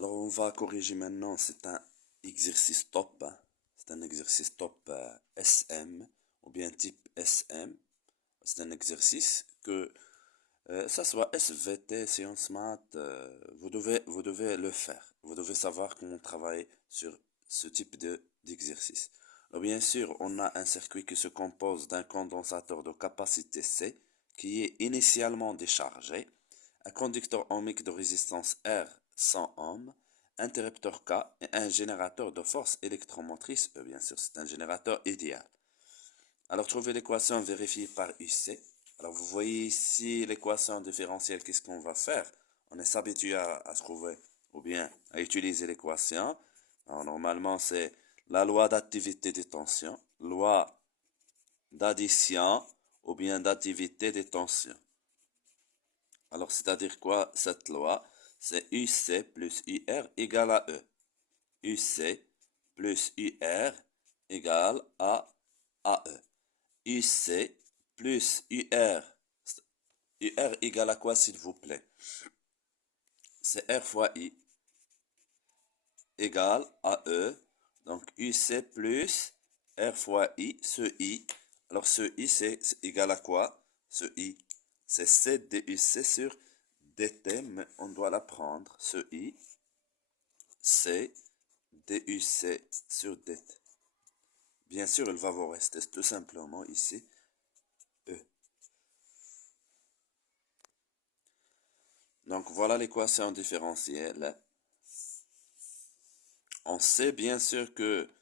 Alors, on va corriger maintenant. C'est un exercice top, hein. C'est un exercice top SM ou bien type SM. C'est un exercice que, ça soit SVT, sciences maths, vous devez le faire. Vous devez savoir comment travailler sur ce type d'exercice. Alors, bien sûr, on a un circuit qui se compose d'un condensateur de capacité C qui est initialement déchargé, un conducteur ohmique de résistance R 100 ohms, interrupteur K et un générateur de force électromotrice E. Bien sûr, c'est un générateur idéal. Alors, trouvez l'équation vérifiée par UC. Alors, vous voyez ici l'équation différentielle. Qu'est-ce qu'on va faire? On est s'habitué à trouver ou bien à utiliser l'équation. Alors, normalement, c'est la loi d'activité des tensions, loi d'addition ou bien d'activité des tensions. Alors, c'est-à-dire quoi cette loi? C'est UC plus UR égale à E. UC plus UR égale à E. UC plus UR. UR égale à quoi, s'il vous plaît? C'est R fois I égale à E. Donc, UC plus R fois I, ce I. Alors, ce I, c'est égal à quoi? Ce I, c'est C DUC sur DT, mais on doit l'apprendre. Ce I, C DUC sur DT. Bien sûr, il va vous rester tout simplement ici E. Donc, voilà l'équation différentielle. On sait bien sûr que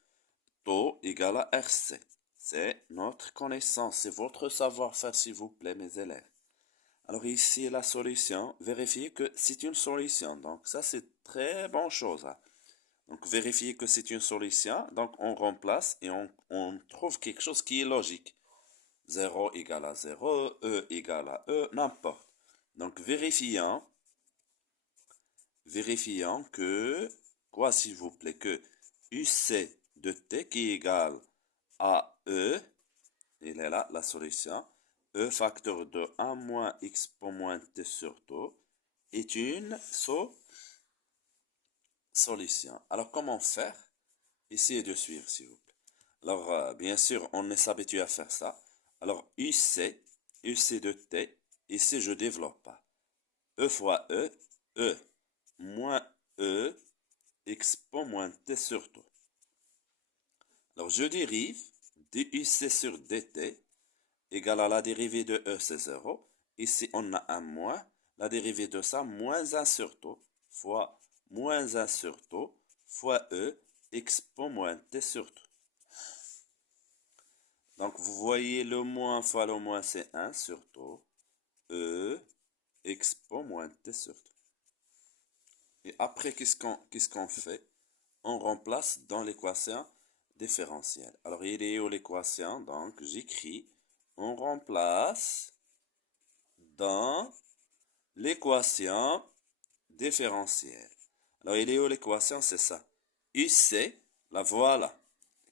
taux égale à RC. C'est notre connaissance, c'est votre savoir-faire, s'il vous plaît, mes élèves. Alors ici, la solution, vérifiez que c'est une solution. Donc ça, c'est très bonne chose, hein. Donc vérifiez que c'est une solution. Donc on remplace et on trouve quelque chose qui est logique. 0 égale à 0, E égale à E, n'importe. Donc vérifions que, quoi s'il vous plaît, que UC de T qui est égal à E, il est là la solution, E facteur de 1 moins expo moins T sur T est une solution. Alors comment faire? Essayez de suivre, s'il vous plaît. Alors bien sûr, on est s'habitué à faire ça. Alors UC de T, ici je développe pas. E fois E moins E expo moins T sur T. Alors je dérive DUC sur DT égale à la dérivée de E, c'est 0. Ici, on a un moins. La dérivée de ça, moins 1 sur T, fois moins 1 sur T, fois E, expo moins T sur T. Donc, vous voyez le moins fois le moins, c'est 1 sur T. E, expo moins T sur T. Et après, qu'est-ce qu'on fait? On remplace dans l'équation différentielle. Alors, il est où l'équation? Donc, j'écris, on remplace dans l'équation différentielle. Alors, il est où l'équation? C'est ça. UC, la voilà,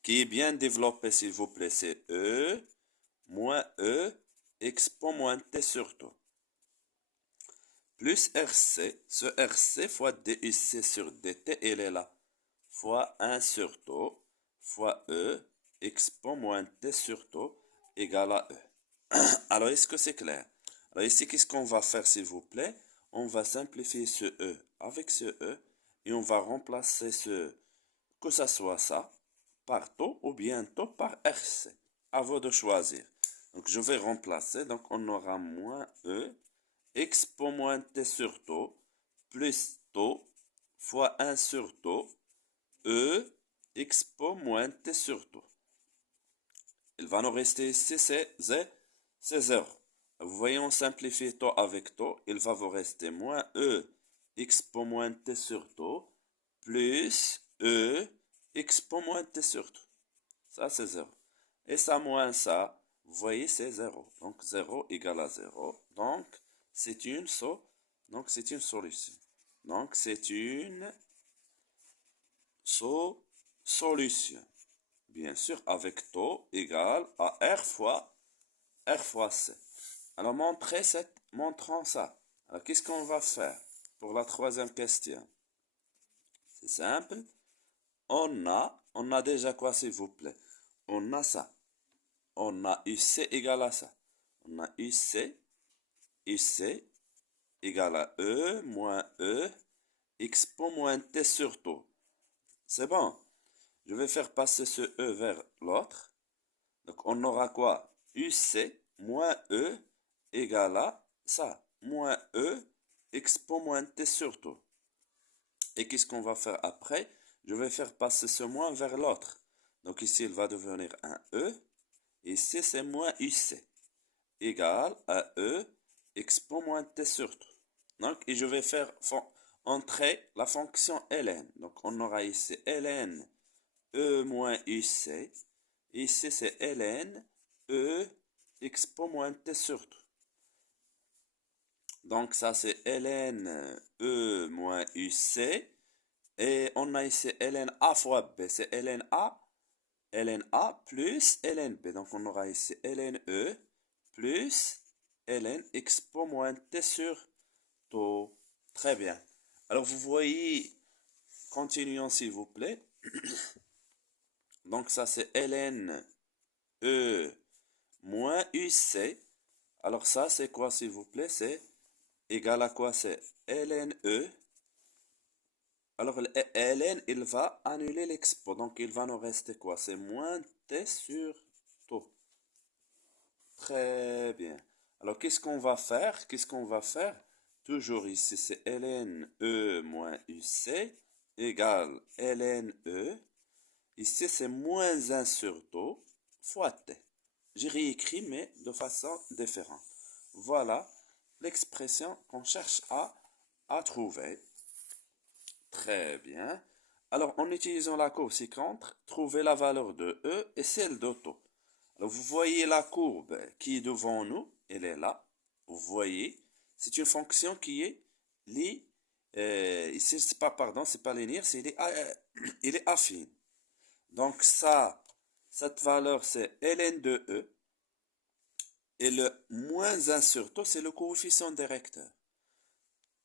qui est bien développée, s'il vous plaît, c'est E moins E expo moins T sur T. Plus RC, ce RC fois DUC sur DT, elle est là. Fois 1 sur T, fois E expo moins T sur T égale à E. Alors, est-ce que c'est clair? Alors ici, qu'est-ce qu'on va faire, s'il vous plaît? On va simplifier ce E avec ce E et on va remplacer que ça soit ça, par taux ou bien taux par RC. À vous de choisir. Donc je vais remplacer, donc on aura moins E expo moins T sur taux plus taux fois 1 sur taux E expo moins T sur taux. Il va nous rester ici, c'est 0. Vous voyez, on simplifie taux avec taux. Il va vous rester moins E expo moins T sur taux plus E expo moins T sur taux. Ça, c'est 0. Et ça moins ça, vous voyez, c'est 0. Donc 0 égale à 0. Donc, c'est une solution. Donc, c'est une solution. Bien sûr, avec taux égale à R fois C. Alors, montrons ça. Alors, qu'est-ce qu'on va faire pour la troisième question? C'est simple. On a déjà quoi, s'il vous plaît? On a ça. On a UC égale à ça. On a UC égale à E moins E, expo moins T sur taux. C'est bon. Je vais faire passer ce E vers l'autre. Donc on aura quoi? UC moins E égale à ça. Moins E, expo moins T sur taux. Et qu'est-ce qu'on va faire après? Je vais faire passer ce moins vers l'autre. Donc ici, il va devenir un E. Ici, c'est moins UC égale à E expo moins T sur tout. Donc, et je vais faire entrer la fonction ln. Donc, on aura ici ln E moins UC. Ici, c'est ln E expo moins T sur tout. Donc, ça, c'est ln E moins UC. Et on a ici ln A fois B. C'est ln A plus ln B. Donc, on aura ici ln E plus ln expo moins T sur taux. Très bien. Alors, vous voyez, continuons s'il vous plaît. Donc, ça, c'est ln E moins UC. Alors, ça, c'est quoi, s'il vous plaît? C'est égal à quoi? C'est ln E. Alors, le ln, il va annuler l'expo. Donc, il va nous rester quoi? C'est moins T sur taux. Très bien. Alors, qu'est-ce qu'on va faire? Qu'est-ce qu'on va faire? Toujours ici, c'est ln E moins UC égale ln E. Ici, c'est moins 1 sur taux fois T. J'ai réécrit, mais de façon différente. Voilà l'expression qu'on cherche à trouver. Très bien. Alors, en utilisant la courbe ci-contre, trouvez la valeur de E et celle de taux. Alors, vous voyez la courbe qui est devant nous, elle est là. Vous voyez, c'est une fonction qui est ici, c'est pas linéaire, il est affine. Donc, cette valeur, c'est ln de E. Et le moins 1 sur taux, c'est le coefficient directeur.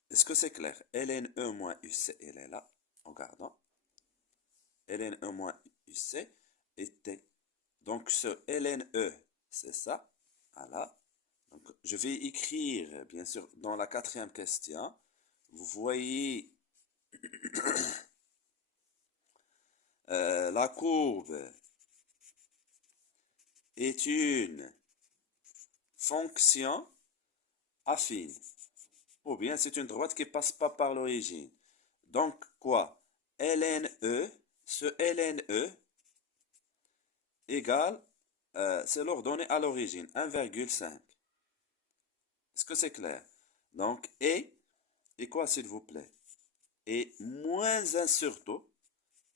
Est-ce que c'est clair? ln E moins UC, elle est là, en gardant. ln E moins UC et T. Donc, ce ln E, c'est ça. Voilà. Donc, je vais écrire, bien sûr, dans la quatrième question. Vous voyez la courbe est une fonction affine. Ou bien c'est une droite qui ne passe pas par l'origine. Donc, quoi? ln E, ce ln E égale, c'est l'ordonnée à l'origine, 1,5. Est-ce que c'est clair? Donc, et quoi s'il vous plaît? Et moins 1 sur taux,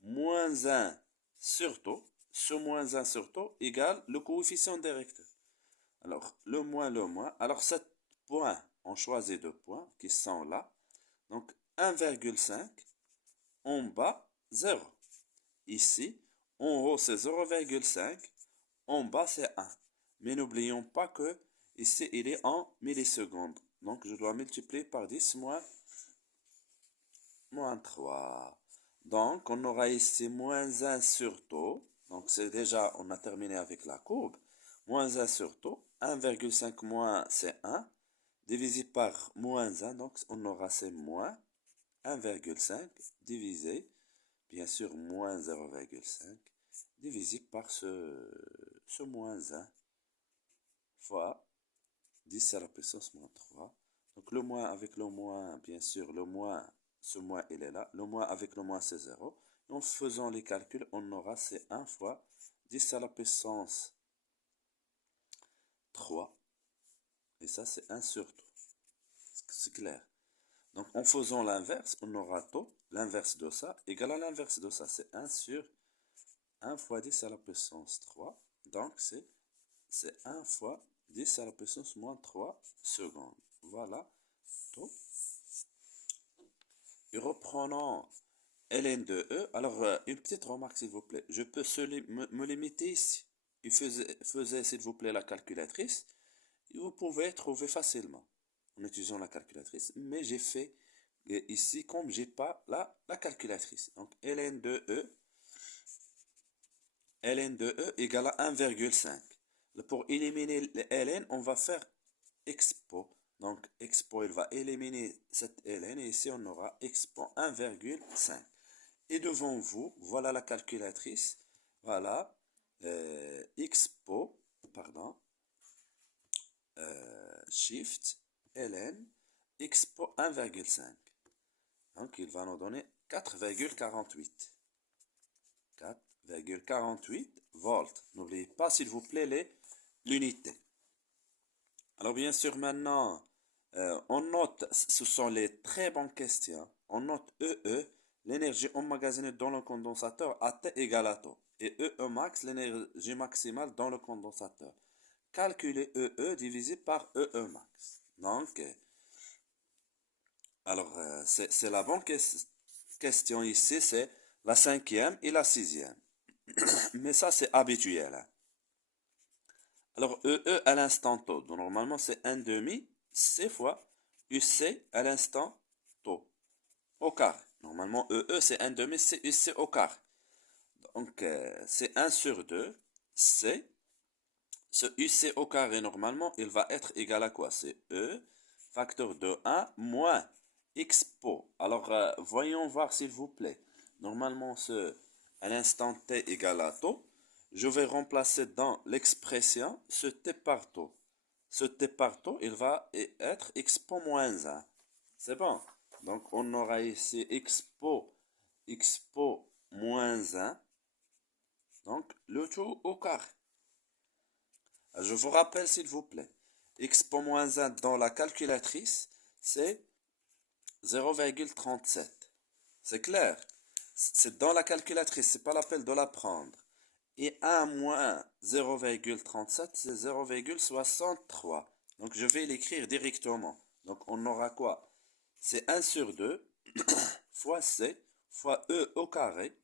moins 1 sur taux, ce moins 1 sur taux égale le coefficient directeur. Alors, le moins, alors 7 points, on choisit 2 points qui sont là. Donc, 1,5, en bas, 0. Ici, en haut, c'est 0,5, en bas, c'est 1. Mais n'oublions pas que ici, il est en millisecondes. Donc, je dois multiplier par 10 moins 3. Donc, on aura ici moins 1 sur taux. Donc, c'est déjà, on a terminé avec la courbe. Moins 1 sur taux. 1,5 moins, c'est 1. Divisé par moins 1. Donc, on aura c'est moins 1,5 divisé, bien sûr, moins 0,5 divisé par ce moins 1 fois 10 à la puissance moins 3. Donc, le moins avec le moins, bien sûr, le moins, ce moins, il est là. Le moins avec le moins, c'est 0. En faisant les calculs, on aura c'est 1 fois 10 à la puissance 3. Et ça, c'est 1 sur tout. C'est clair. Donc, en faisant l'inverse, on aura taux, l'inverse de ça, égal à l'inverse de ça. C'est 1 sur 1 fois 10 à la puissance 3. Donc, c'est 1 fois 10 à la puissance moins 3 secondes. Voilà. Taux. Et reprenons ln de E. Alors, une petite remarque, s'il vous plaît. Je peux me limiter ici. Il faisait, s'il vous plaît, la calculatrice. Et vous pouvez trouver facilement en utilisant la calculatrice. Mais j'ai fait Et ici, comme j'ai pas la calculatrice. Donc, ln de E égale à 1,5. Pour éliminer le ln, on va faire expo. Donc, expo, il va éliminer cette ln et ici, on aura expo 1,5. Et devant vous, voilà la calculatrice. Voilà, expo, pardon, shift ln expo 1,5. Donc, il va nous donner 4,48. 4,48 volts. N'oubliez pas, s'il vous plaît, l'unité. Alors, bien sûr, maintenant, on note, ce sont les très bonnes questions. On note EE, l'énergie emmagasinée dans le condensateur à T égale à taux. Et EE max, l'énergie maximale dans le condensateur. Calculer EE divisé par EE max. Donc, alors, c'est la bonne question ici, c'est la 5e et la 6e. Mais ça, c'est habituel, hein. Alors, EE à l'instant taux. Donc, normalement, c'est 1 demi C fois UC à l'instant taux. Au carré. Normalement, EE, c'est 1 demi C UC au carré. Donc, c'est 1 sur 2 C. Ce UC au carré, normalement, il va être égal à quoi? C'est E facteur de 1 moins expo. Alors, voyons voir s'il vous plaît. Normalement, à l'instant t égale à taux, je vais remplacer dans l'expression ce t par taux. Ce t par taux, il va être expo moins 1. C'est bon. Donc, on aura ici expo moins 1. Donc, le tout au carré. Je vous rappelle, s'il vous plaît, expo moins 1 dans la calculatrice, c'est 0,37. C'est clair? C'est dans la calculatrice, c'est pas la peine de la prendre. Et 1 moins 0,37, c'est 0,63. Donc, je vais l'écrire directement. Donc, on aura quoi? C'est 1 sur 2 fois C fois E au carré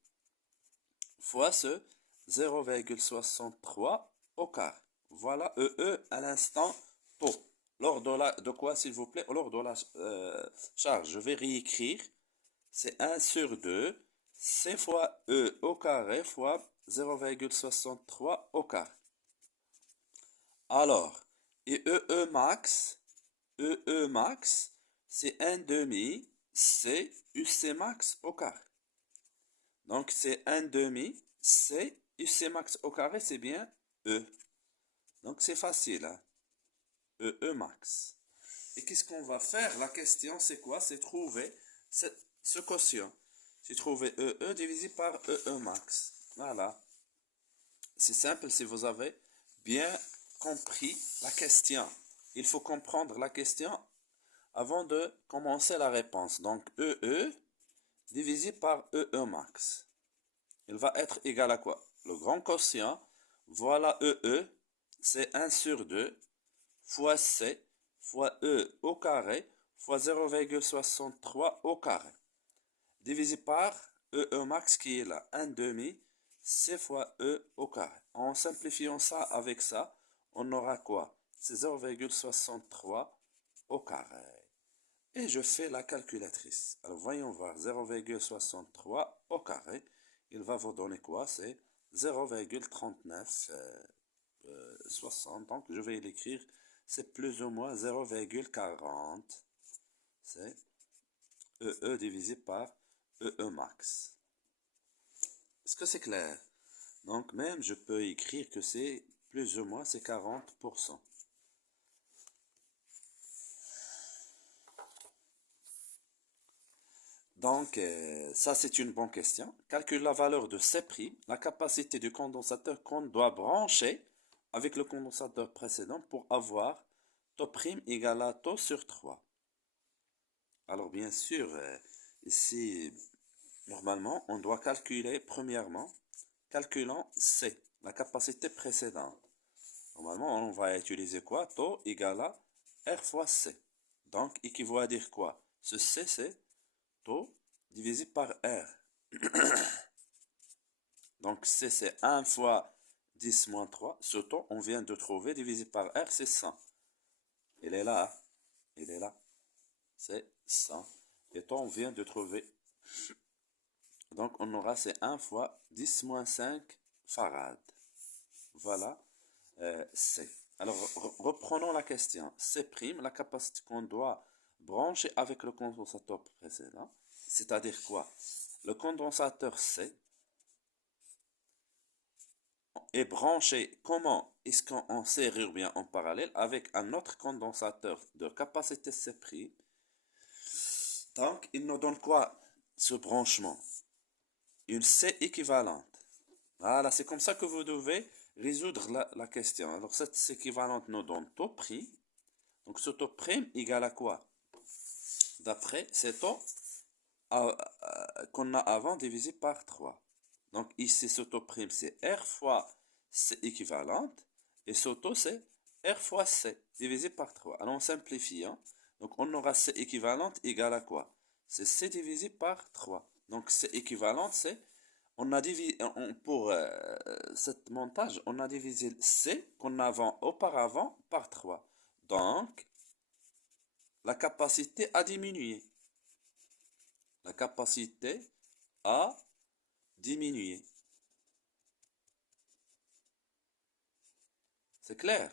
fois ce 0,63 au carré. Voilà EE à l'instant taux. Lors de quoi, s'il vous plaît? Lors de la charge, je vais réécrire. C'est 1 sur 2, C fois E au carré fois 0,63 au carré. Alors, et EE max, c'est 1 demi C UC max au carré. Donc, c'est 1 demi C UC max au carré, c'est bien E. Donc, c'est facile, hein? EE max. Et qu'est-ce qu'on va faire? La question, c'est quoi? C'est trouver ce quotient. C'est trouver EE divisé par EE max. Voilà. C'est simple si vous avez bien compris la question. Il faut comprendre la question avant de commencer la réponse. Donc, EE divisé par EE max. Il va être égal à quoi? Le grand quotient, voilà EE, c'est 1 sur 2 fois C fois E au carré fois 0,63 au carré. Divisé par EE max qui est là, 1 demi C fois E au carré. En simplifiant ça avec ça, on aura quoi? C'est 0,63 au carré. Et je fais la calculatrice. Alors voyons voir, 0,63 au carré, il va vous donner quoi? C'est 0,3960. Donc je vais l'écrire, c'est plus ou moins 0,40. C'est EE divisé par EE max. Est-ce que c'est clair? Donc même je peux écrire que c'est plus ou moins c'est 40%. Donc, ça c'est une bonne question. Calcule la valeur de C', la capacité du condensateur qu'on doit brancher avec le condensateur précédent pour avoir taux' égale à taux sur 3. Alors bien sûr, ici, normalement, on doit calculer premièrement, calculant C, la capacité précédente. Normalement, on va utiliser quoi? Taux égale à R fois C. Donc, équivaut à dire quoi? Ce C, c'est taux divisé par R. Donc, C, c'est 1 fois 10 moins 3. Ce taux, on vient de trouver, divisé par R, c'est 100. Il est là. Il est là. C'est 100. Et toi, on vient de trouver. Donc, on aura c'est 1 fois 10 moins 5 farad. Voilà, C. Alors, reprenons la question. C', la capacité qu'on doit brancher avec le condensateur précédent. C'est-à-dire quoi? Le condensateur C est branché, comment est-ce qu'en série ou bien en parallèle, avec un autre condensateur de capacité C'. Donc, il nous donne quoi, ce branchement? Une C équivalente. Voilà, c'est comme ça que vous devez résoudre la question. Alors, cette C équivalente nous donne taux prime. Donc, ce taux prime égale à quoi? D'après ce taux qu'on a avant divisé par 3. Donc, ici, ce taux prime, c'est R fois C équivalente. Et ce taux, c'est R fois C divisé par 3. Alors, en simplifiant, donc on aura C équivalente égale à quoi? C'est C divisé par 3. Donc, C équivalente, c'est, on a divisé, pour cette montage, on a divisé C qu'on avait auparavant par 3. Donc, la capacité a diminué. La capacité a diminué. C'est clair?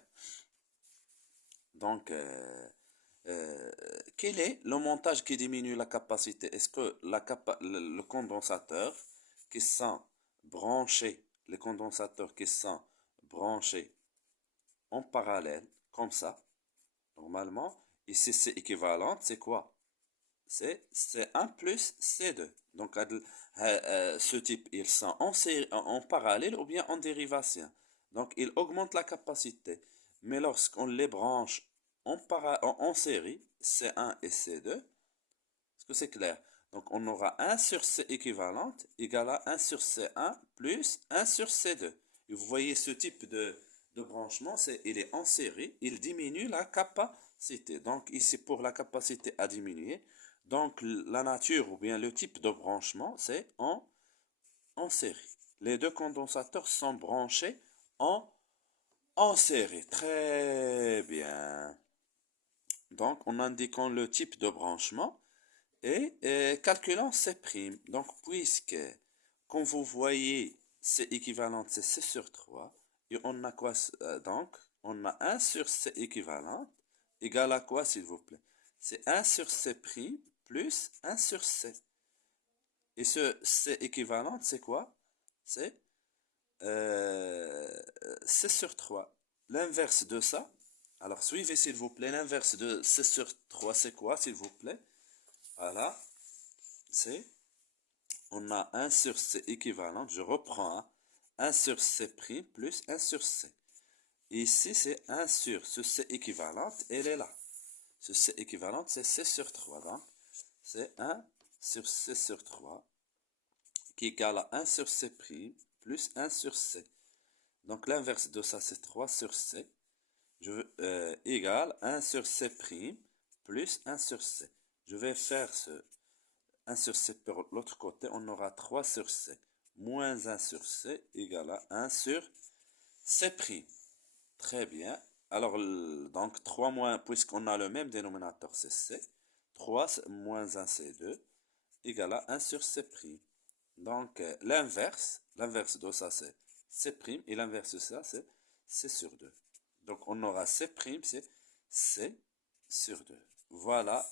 Donc, quel est le montage qui diminue la capacité? Est-ce que le condensateur qui sont branchés, les condensateurs qui sont branchés en parallèle, comme ça, normalement, ici c'est équivalent, c'est quoi? C'est C1 plus C2. Donc, ce type, ils sont en parallèle ou bien en dérivation. Donc, ils augmentent la capacité. Mais lorsqu'on les branche en série, C1 et C2, est-ce que c'est clair? Donc, on aura 1 sur C équivalente égale à 1 sur C1 plus 1 sur C2. Et vous voyez ce type de branchement, il est en série, il diminue la capacité. Donc, ici, pour la capacité à diminuer, donc la nature ou bien le type de branchement, c'est en série. Les deux condensateurs sont branchés en série. Très bien. Donc, en indiquant le type de branchement et calculant C'. Donc, puisque, comme vous voyez, c'est équivalent, c'est C sur 3. Et on a quoi donc? On a 1 sur C équivalent égal à quoi, s'il vous plaît? C'est 1 sur C' plus 1 sur C. Et ce C équivalent, c'est quoi? C'est C sur 3. L'inverse de ça, alors suivez s'il vous plaît, l'inverse de C sur 3, c'est quoi, s'il vous plaît? Voilà, c'est, on a 1 sur C équivalent, je reprends, 1 sur C' plus 1 sur C. Ici, c'est 1 sur ce C équivalent, elle est là. Ce C équivalent, c'est C sur 3. Donc, c'est 1 sur C sur 3 qui égale à 1 sur C' plus 1 sur C. Donc, l'inverse de ça, c'est 3 sur C. Égale 1 sur C' plus 1 sur C. Je vais faire ce 1 sur C par l'autre côté. On aura 3 sur C moins 1 sur C égale à 1 sur C'. Très bien. Alors, donc 3 moins, puisqu'on a le même dénominateur, c'est C. 3 moins 1, c'est 2, égale à 1 sur C'. Donc, l'inverse de ça, c'est C', et l'inverse de ça, c'est C sur 2. Donc, on aura C', c'est C sur 2. Voilà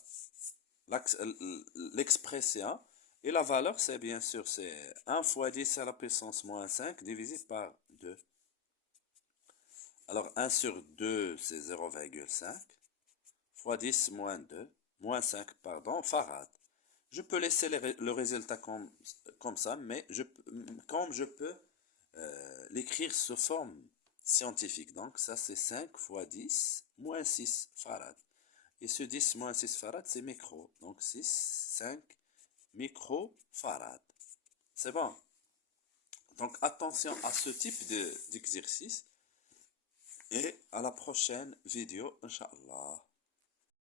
l'expression. Et la valeur, c'est bien sûr, c'est 1 fois 10 à la puissance moins 5 divisé par 2. Alors, 1 sur 2, c'est 0,5 fois 10 moins 2, moins 5, pardon, farad. Je peux laisser le résultat comme ça, mais comme je peux l'écrire sous forme scientifique. Donc, ça, c'est 5 fois 10 moins 6 farad. Et ce 10 moins 6 farad, c'est micro. Donc, 6, 5 microfarad. C'est bon. Donc, attention à ce type d'exercice. Et à la prochaine vidéo, Inch'Allah.